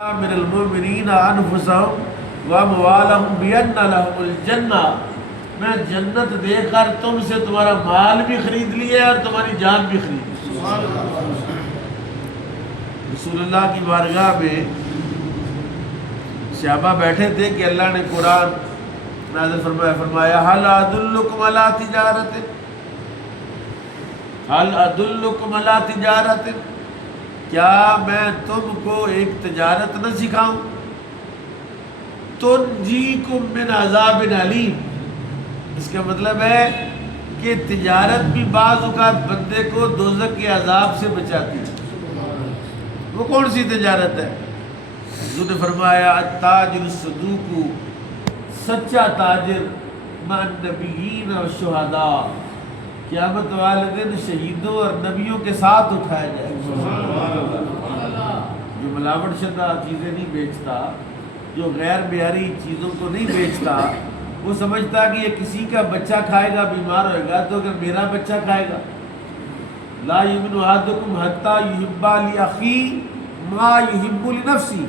من المؤمنین انفسهم واموالهم بان لهم الجنہ، میں جنت دے کر تم سے تمہارا مال بھی خرید لیا اور تمہاری جان بھی خرید لی۔ رسول اللہ کی بارگاہ میں صحابہ بیٹھے تھے کہ اللہ نے قرآن نازل فرمایا هل ادلکم علی تجارت، هل ادلکم علی تجارت، کیا میں تم کو ایک تجارت نہ سکھاؤں؟ تنجیکم من عذاب علیم، اس کا مطلب ہے کہ تجارت بھی بعض اوقات بندے کو دوزخ کے عذاب سے بچاتی ہے۔ وہ کون سی تجارت ہے؟ حضور نے فرمایا التاجر الصدوق، سچا تاجر مع النبیین والشہداء، قیامت والے دن شہیدوں اور نبیوں کے ساتھ اٹھایا جائے گا۔ جو ملاوٹ شدہ چیزیں نہیں بیچتا، جو غیر معیاری چیزوں کو نہیں بیچتا، وہ سمجھتا کہ یہ کسی کا بچہ کھائے گا بیمار ہوئے گا تو اگر میرا بچہ کھائے گا۔ لا یؤمن احدکم حتی یحب لاخیہ ما یحب لنفسہ،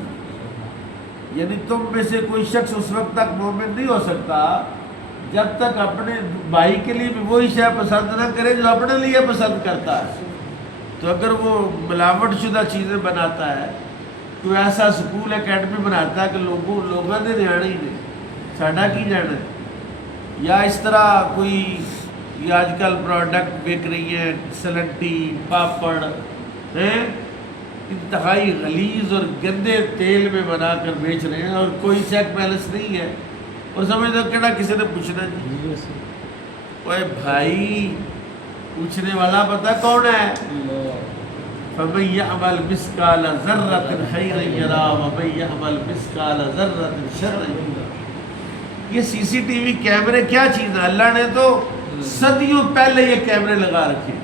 یعنی تم میں سے کوئی شخص اس وقت تک مومن نہیں ہو سکتا جب تک اپنے بھائی کے لیے بھی وہی شے پسند نہ کرے جو اپنے لیے پسند کرتا ہے۔ تو اگر وہ ملاوٹ شدہ چیزیں بناتا ہے، تو ایسا سکول اکیڈمی بناتا ہے کہ لوگوں نے جانا ہی نہیں، ساڈا کی جانا ہے، یا اس طرح کوئی یہ آج کل پروڈکٹ بیک رہی ہیں سلنٹی پاپڑ ہیں، انتہائی غلیظ اور گندے تیل میں بنا کر بیچ رہے ہیں اور کوئی چیک بیلنس نہیں ہے، اور سمجھ دو کہنا کسی نے پوچھنا جی۔ اوے بھائی، پوچھنے والا پتہ کون ہے؟ فَمَن يَعْمَلْ مِثْقَالَ ذَرَّةٍ خَيْرًا يَرَهُ وَمَن يَعْمَلْ مِثْقَالَ ذَرَّةٍ شَرًّا يَرَهُ۔ یہ سی سی ٹی وی کیمرے کیا چیز ہے؟ اللہ نے تو صدیوں پہلے یہ کیمرے لگا رکھے۔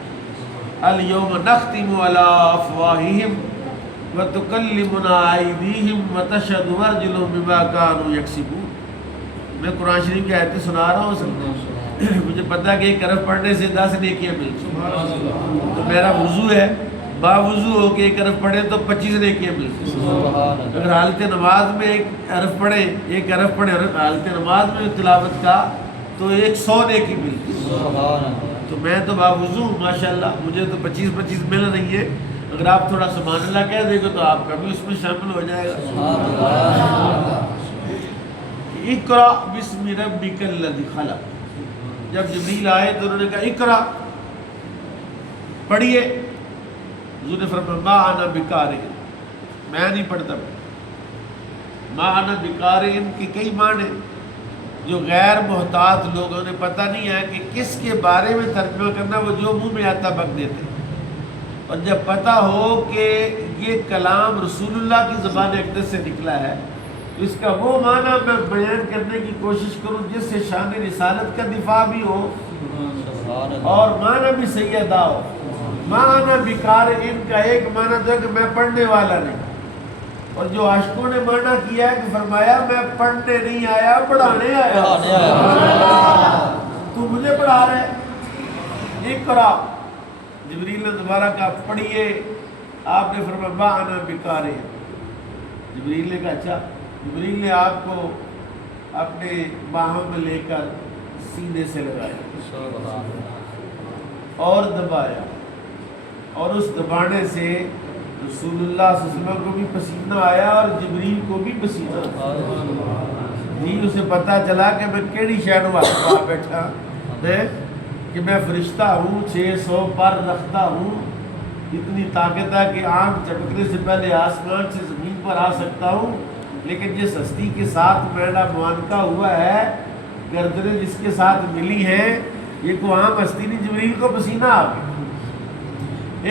الْيَوْمَ نَخْتِمُ عَلَىٰ أَفْوَاهِهِمْ وَتُكَلِّمُنَا أَيْدِيهِمْ وَتَشْهَدُ أَرْجُلُهُم بِمَا كَانُوا يَكْسِبُونَ۔ میں قرآن شریف کی آیتیں سنا رہا ہوں، مجھے پتہ ہے کہ ایک حرف پڑھنے سے 10 نیکیاں ملتی ہیں، تو میرا وضو ہے، باوضو ہو کے ایک حرف پڑھے تو 25 نیکیاں ملتی ہیں۔ اگر حالت نماز میں ایک حرف پڑھے حالت نماز میں تلاوت کا تو 100 نیکی ملتی ہے۔ تو میں تو باوضو ہوں ماشاءاللہ، مجھے تو 25 مل رہی ہے۔ اگر آپ تھوڑا سبحان اللہ کہہ دیں گے تو آپ کا بھی اس میں شامل ہو جائے گا۔ اقرأ بسم ربک الذی خلق، جب جبریل آئے تو انہوں نے کہا اقرأ، پڑھیے۔ حضور نے فرمایا ما انا بقارئ، میں نہیں پڑھتا۔ ما انا بقارئ کے کئی معنی جو غیر محتاط لوگوں نے پتہ نہیں ہے کہ کس کے بارے میں ترجمہ کرنا، وہ جو منہ میں آتا بک دیتے، اور جب پتہ ہو کہ یہ کلام رسول اللہ کی زبان اقدس سے نکلا ہے تو اس کا وہ معنی میں بیان کرنے کی کوشش کروں جس سے شان رسالت کا دفاع بھی ہو اور معنی بھی صحیح ادا ہو۔ معنی بقارئ کا ایک معنی تو ہے کہ میں پڑھنے والا نہیں، اور جو عاشقوں نے معنی کیا ہے کہ فرمایا میں پڑھنے نہیں آیا، پڑھانے آیا، تو مجھے پڑھا رہے۔ اقرأ، جبریل نے دوبارہ کہا پڑھیے، آپ نے فرمایا ما انا بقارئ۔ جبریل نے کہا اچھا۔ جبریل نے آپ کو اپنے باہوں میں لے کر سینے سے لگایا اور دبایا، اور اس دبانے سے رسول اللہ صلی اللہ علیہ وسلم کو بھی پسینہ آیا اور جبریل کو بھی پسینہ آیا۔ جی اسے پتہ چلا کہ میں کیڑی شہر وہاں بیٹھا میں، کہ میں فرشتہ ہوں، 600 پر رکھتا ہوں، اتنی طاقت ہے کہ آنکھ چپکنے سے پہلے آسمان سے زمین پر آ سکتا ہوں، لیکن جس ہستی کے ساتھ میرا معانقہ ہوا ہے، گردنیں جس کے ساتھ ملی ہیں، یہ کوئی عام ہستی نہیں، جبریل کو پسینہ آ گیا۔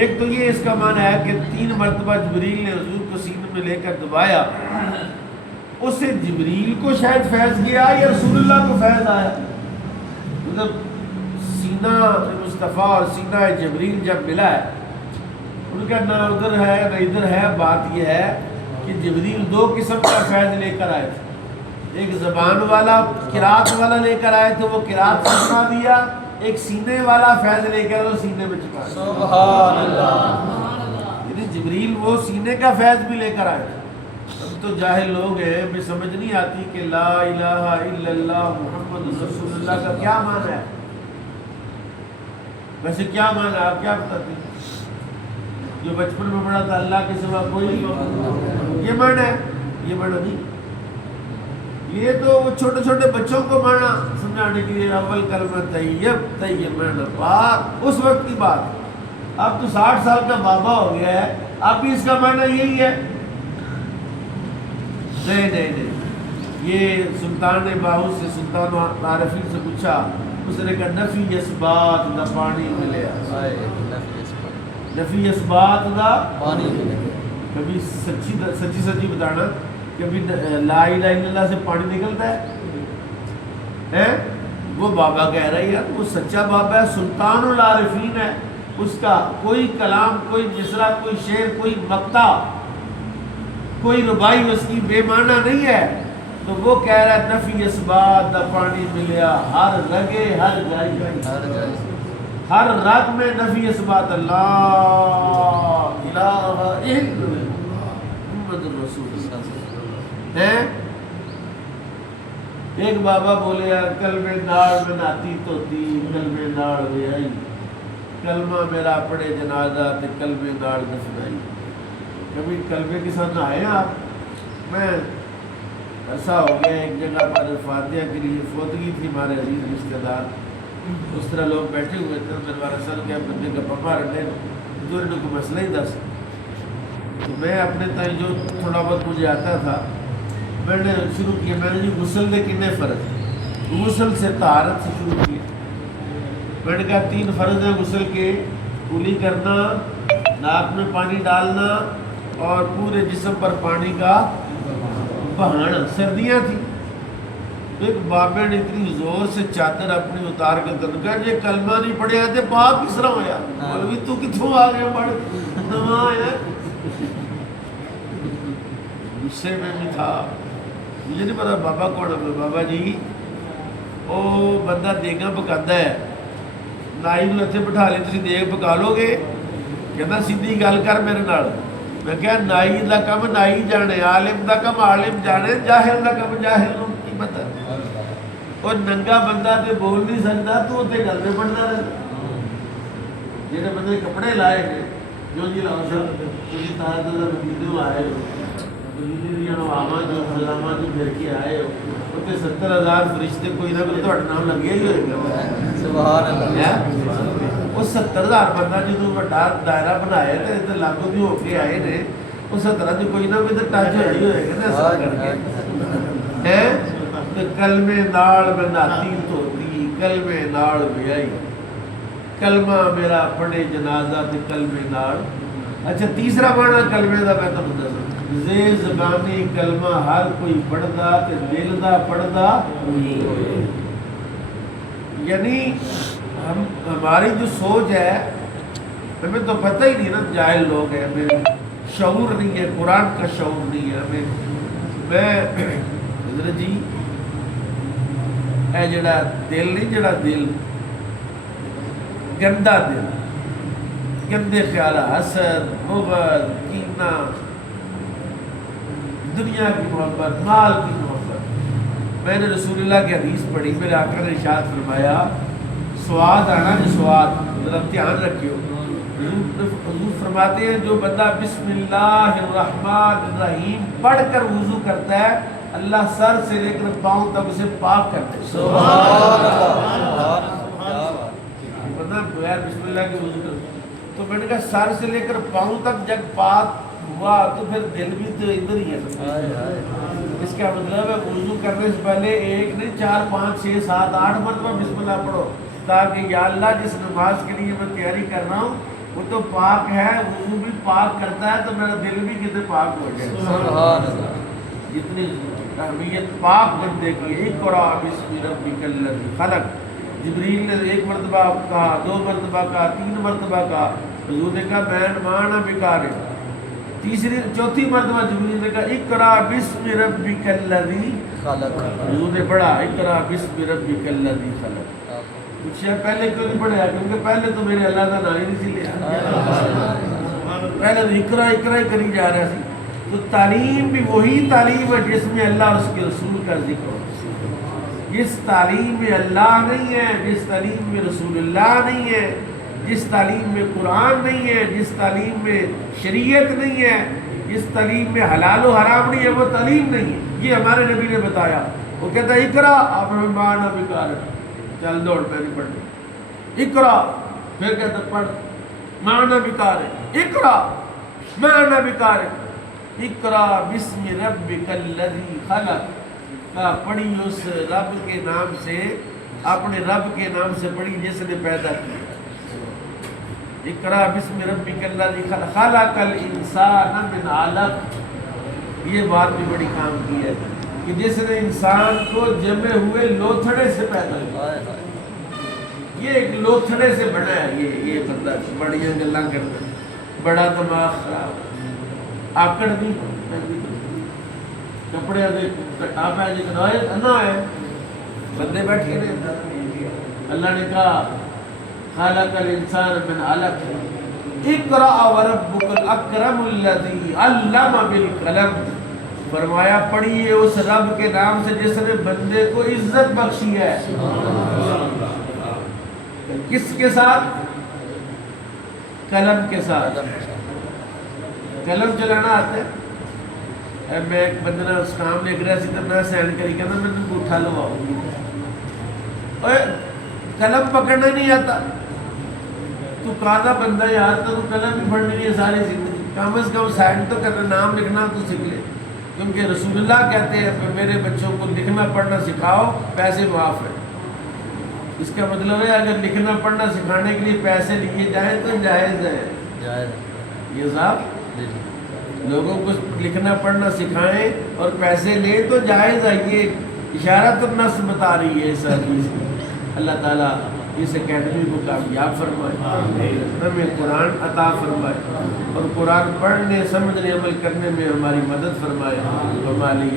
ایک تو یہ اس کا معنی ہے کہ 3 مرتبہ جبریل نے حضور کو سینے میں لے کر دبایا، اس سے جبریل کو شاید فیض گیا یا رسول اللہ کو فیض آیا۔ مطلب سینہ مصطفیٰ اور سینہ جبریل جب ملا ہے، ان کا نہ ادھر ہے نہ ادھر ہے۔ بات یہ ہے کہ جبریل 2 قسم کا فیض لے کر آئے تھے، ایک زبان والا قرات والا لے کر آئے تھے، وہ قرات سے سنا دیا، ایک سینے والا فیض لے کر وہ سینے میں چکا۔ سبحان اللہ، یعنی جبریل وہ سینے کا فیض بھی لے کر آئے تھے۔ تو جاہل لوگ ہیں، ہمیں سمجھ نہیں آتی کہ لا الہ الا اللہ محمد رسول اللہ کا کیا معنی ہے. ویسے کیا معنی ہے آپ کیا بتاتے ہیں؟ جو بچپن میں پڑھا تھا اللہ کے سوا کوئی یہ معنی ہے، یہ معنی نہیں. یہ تو چھوٹے چھوٹے بچوں کو معنی سمجھانے کے لیے اول کلمہ طیب طیب معنی پاک، اس وقت کی بات. اب تو 60 سال کا بابا ہو گیا ہے، اب بھی اس کا معنی یہی ہے. نہیں یہ سلطان باہو سے، سلطان عارفین سے پوچھا، اس نے کہا نفی اسبات دا پانی ملے، نفی اسبات دا پانی ملے. کبھی سچی بتانا، کبھی لا الہ الا اللہ سے پانی نکلتا ہے؟ وہ بابا کہہ رہا ہے یار وہ سچا بابا ہے، سلطان العارفین ہے، اس کا کوئی کلام، کوئی مصرع، کوئی شعر، کوئی مقطع، کوئی ربائی اس کی بے معنی نہیں ہے. تو وہ کہہ رہا ہے نفی اسبات دا پانی ملیا، ہر رگے ہر جائے، ہر رگ میں نفی اسبات، اللہ الہ الا محمد رسول اللہ ہے. ایک بابا بولے قلب ناڑ میں ناتی توتی، قلب ناڑ میں آئی، کلمہ میرا پڑے جنازہ تے قلب ناڑ دفنائی. کبھی کلبے کے ساتھ نہ آئے آپ؟ میں ایسا ہو گیا ایک جگہ پر فاتحہ کے لیے فوتگی تھی ہمارے عزیز رشتہ دار، اس طرح لوگ بیٹھے ہوئے تھے. میرے سر کے بندے کا پپا رکھے جو کو مسئلہ ہی دس. تو میں اپنے تائیں جو تھوڑا بہت مجھے آتا تھا میں نے شروع کیا. میں نے جی غسل دے کتنے فرض؟ غسل سے طہارت سے شروع کیا. میں نے کہا 3 فرض ہیں غسل کے، کلی کرنا، ناک میں پانی ڈالنا اور پورے جسم پر پانی کا بہانا. سردیاں تھیں تو ایک بابے نے اتنی زور سے چادر اپنی اتار کے کہا یہ کلمہ نہیں پڑھیا تھے پاک کس طرح ہویا؟ مولوی تو کتوں آ گیا پڑھ نواں آیا. غصے میں بھی تھا، مجھے نہیں پتا بابا کون ہے. بابا جی وہ بندہ دیگاں پکاتا ہے، نائی کو اتنے بٹھا لے تھی دیگ پکا لو گے؟ کہنا سیدھی گل کر میرے نال. میں کہا نائی دا کم نائی جانے، عالم دا کم عالم جانے، جاہل دا کم جاہل نوں کی پتہ. اور ننگا بندہ تے بول نہیں سکتا تو اتنے گل میں پڑھتا رہتا. جہاں بندے کپڑے لائے ہیں جو جی لاؤ سر تھی تاج مدینے آئے ہو، مدینے دیا نواما جو سلامہ جو پھر کے آئے ہو، اتنے 70,000 فرشتے کوئی نہ کوئی تھوڑا نام لگے ہی ہوئے. سبحان اللہ. وہ 70,000 بندہ جدو بڑا دائرہ بنایا تو اتنے لاگو بھی ہو کے آئے نے، وہ 17 جو کوئی نہ کوئی تو ٹچ ہوئی ہوئے گا نا سب کر کے. کلمے ناڑ میں ناتی توتی، کلمے ناڑ میں آئی، کلمہ میرا پڑھے جنازہ تے کلمے ناڑ. اچھا تیسرا معنی کلمے دا میں تو بتا زے زبانی کلمہ ہر کوئی پڑھدا تے دل دا پڑھدا ہوئی. یعنی ہماری جو سوچ ہے ہمیں تو پتہ ہی نہیں نا، جاہل لوگ ہیں، ہمیں شعور نہیں ہے، قرآن کا شعور نہیں ہے ہمیں. میں حضرت جی اے جڑا دل نہیں، جڑا دل گندا دل، گندے خیال، حسد، بغض، کینہ، دنیا کی محبت، مال کی محبت. میں نے رسول اللہ کی حدیث پڑھی، میرے آقا نے ارشاد فرمایا سواد آنا جو سواد، ذرا دھیان رکھیو. حضور فرماتے ہیں جو بندہ بسم اللہ الرحمن الرحیم پڑھ کر وضو کرتا ہے اللہ سر سے لے کر پاؤں تک اسے پاک کرتے ہیں. سبحان اللہ. بندہ بغیر بسم اللہ کے وضو کرتا. تو میں نے کہا سر سے لے کر پاؤں تک جب پاک ہوا تو پھر دل بھی تو ادھر ہی ہے. اس کا مطلب ہے وضو کرنے سے پہلے 1 نہیں 4 5 6 7 8 مرتبہ بسم اللہ پڑھو، تاکہ یا اللہ جس نماز کے لیے میں تیاری کر رہا ہوں وہ تو پاک ہے، وضو بھی پاک کرتا ہے تو میرا دل بھی کتنے پاک ہو جائے. سبحان اللہ. جتنی اہمیت پاک بندے کی. اقرا بسم ربک الذی خلق، جبریل نے 1 مرتبہ کہا، 2 مرتبہ کہا، 3 مرتبہ کہا. حضور نے کہا میں مانا بیکار ہے. چوتھی مرتبہ جبریل نے کہا اقرا بسم ربک الذی خلق. حضور نے پڑھا اقرا بسم ربک الذی خلق. پوچھا پہلے کیوں نہیں پڑھا؟ کیونکہ پہلے تو میرے اللہ کا نام ہی نہیں سی لیا، پہلے تو اقرا اقرا ہی کری جا رہا سی. تو تعلیم بھی وہی تعلیم ہے جس میں اللہ اور اس کے رسول کا ذکر ہو. جس تعلیم میں اللہ نہیں ہے، جس تعلیم میں رسول اللہ نہیں ہے، جس تعلیم میں قرآن نہیں ہے، جس تعلیم میں شریعت نہیں ہے، جس تعلیم میں حلال و حرام نہیں ہے، وہ تعلیم نہیں ہے. یہ ہمارے نبی نے بتایا. وہ کہتا ہے اقرا، آپ نے مانا بیکار ہے، چل دوڑ پہ نہیں پڑھنی. اقرا، پھر کہتا پڑھ، مانا بیکار ہے. اقرا، مانا بیکار ہے. اقرا بسم ربک الذی خلق، کا پڑھی اس رب کے نام سے، اپنے رب کے نام سے پڑھی جس نے پیدا کیا. اقرا بسم ربک الذی خلق، خلق الانسان من علق. یہ بات بھی بڑی کام کی ہے کہ جس نے انسان کو جمے ہوئے لوتھڑے سے پیدا کیا. یہ ایک لوتھڑے سے بنا ہے. یہ بندہ بڑیاں گلاں کرتا ہے، بڑا دماغ خراب، آکڑ نہیں، کپڑے دے کٹا پہ جی نہ ہے، بندے بیٹھ کے نہیں. اللہ نے کہا خالق الانسان من علق، اقرأ وربک الاکرم الذی علم بالقلم. فرمایا پڑھیے اس رب کے نام سے جس نے بندے کو عزت بخشی ہے. کس کے ساتھ؟ قلم کے ساتھ. قلم چلانا آتا ہے. میں ایک بندے نے اس کام لکھ رہا سی تو میں سینڈ کری کہنا میں نے اٹھا لواؤ. قلم پکڑنا نہیں آتا تو کانا بندہ یار، تو قلم بھی پڑھنی ہے ساری زندگی. کم از کم سینڈ تو کرنا، نام لکھنا تو سیکھ لے. کیونکہ رسول اللہ کہتے ہیں میرے بچوں کو لکھنا پڑھنا سکھاؤ، پیسے معاف ہے. اس کا مطلب ہے اگر لکھنا پڑھنا سکھانے کے لیے پیسے لیے جائیں تو جائز ہے. یہ صاحب لوگوں کو لکھنا پڑھنا سکھائیں اور پیسے لیں تو جائز ہے. یہ اشارت النص بتا رہی ہے اس حدیث میں. اللہ تعالیٰ اس اکیڈمی کو کامیاب فرمائے، ہمیں قرآن عطا فرمائے اور قرآن پڑھنے سمجھنے عمل کرنے میں ہماری مدد فرمائے. ہماری